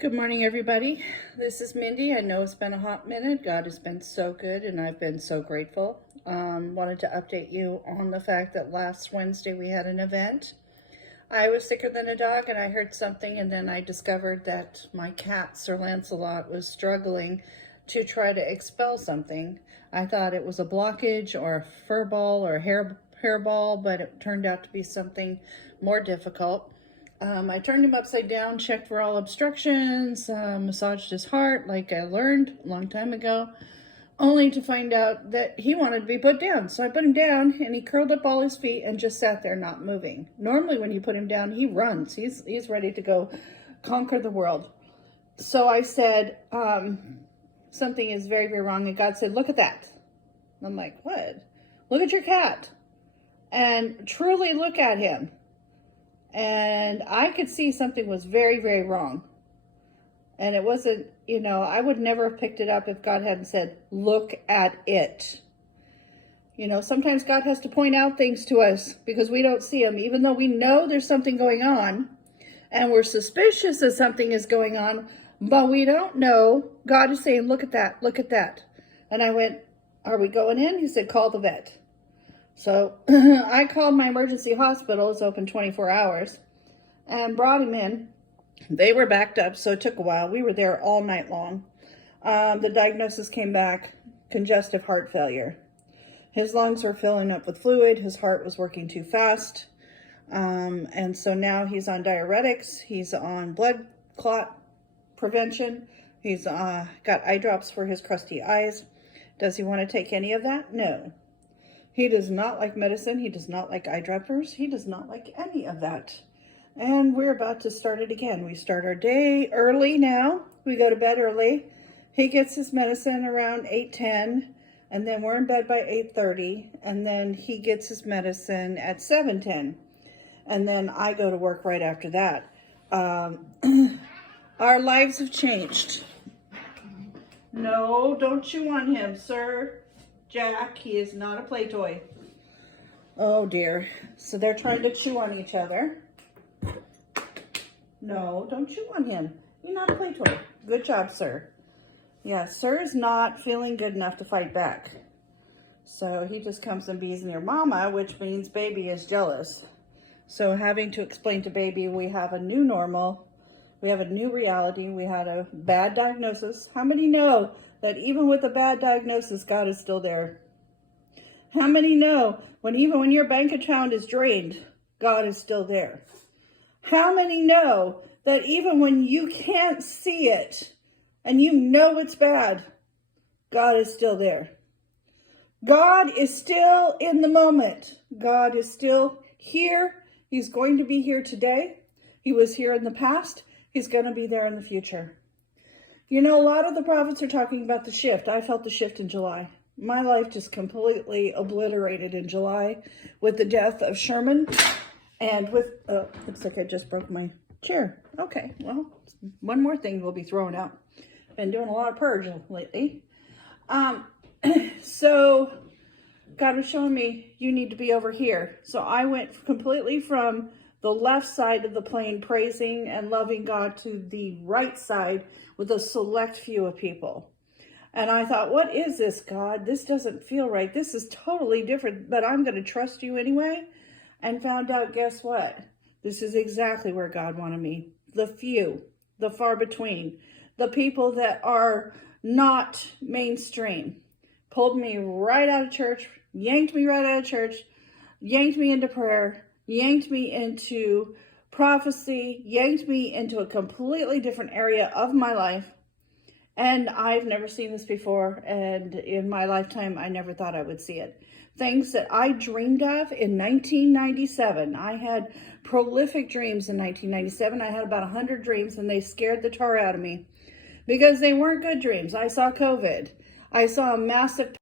Good morning, everybody. This is Mindy. I know it's been a hot minute. God has been so good, and I've been so grateful. Wanted to update you on the fact that last Wednesday we had an event. I was sicker than a dog, and I heard something, and then I discovered that my cat, Sir Lancelot, was struggling to try to expel something. I thought it was a blockage or a fur ball or a hair ball, but it turned out to be something more difficult. I turned him upside down, checked for all obstructions, massaged his heart like I learned a long time ago, only to find out that he wanted to be put down. So I put him down and he curled up all his feet and just sat there not moving. Normally when you put him down, he runs. He's ready to go conquer the world. So I said, something is very, very wrong. And God said, look at that. I'm like, what? Look at your cat. And truly look at him. And I could see something was very, very wrong. And it wasn't, I would never have picked it up if God hadn't said, look at it. Sometimes God has to point out things to us because we don't see them, even though we know there's something going on and we're suspicious that something is going on, but we don't know. God is saying, look at that, look at that. And I went, are we going in? He said, call the vet. So I called my emergency hospital, it's open 24 hours, and brought him in. They were backed up, so it took a while. We were there all night long. The diagnosis came back, congestive heart failure. His lungs were filling up with fluid. His heart was working too fast. And so now he's on diuretics. He's on blood clot prevention. He's got eye drops for his crusty eyes. Does he want to take any of that? No. He does not like medicine. He does not like eye droppers. He does not like any of that. And we're about to start it again. We start our day early now. We go to bed early. He gets his medicine around 8:10, and then we're in bed by 8:30, and then he gets his medicine at 7:10, and then I go to work right after that. Our lives have changed. No, don't chew on him, sir. Jack, he is not a play toy. Oh dear. So they're trying to chew on each other. No, don't chew on him. You're not a play toy. Good job, sir. Yeah, sir is not feeling good enough to fight back. So he just comes and bees near mama, which means baby is jealous. So having to explain to baby, we have a new normal. We have a new reality. We had a bad diagnosis. How many know that even with a bad diagnosis, God is still there? How many know even when your bank account is drained, God is still there? How many know that even when you can't see it and you know it's bad, God is still there? God is still in the moment. God is still here. He's going to be here today. He was here in the past. He's going to be there in the future. A lot of the prophets are talking about the shift. I felt the shift in July. My life just completely obliterated in July with the death of Sherman and with, looks like I just broke my chair. Okay, well, one more thing will be thrown out. Been doing a lot of purge lately. So God was showing me, you need to be over here. So I went completely from the left side of the plane praising and loving God to the right side with a select few of people. And I thought, what is this, God? This doesn't feel right. This is totally different, but I'm going to trust you anyway. And found out, guess what? This is exactly where God wanted me. The few, the far between, the people that are not mainstream. Pulled me right out of church, yanked me right out of church, yanked me into prayer, yanked me into prophecy, yanked me into a completely different area of my life. And I've never seen this before. And in my lifetime, I never thought I would see it. Things that I dreamed of in 1997. I had prolific dreams in 1997. I had about 100 dreams and they scared the tar out of me because they weren't good dreams. I saw COVID. I saw a massive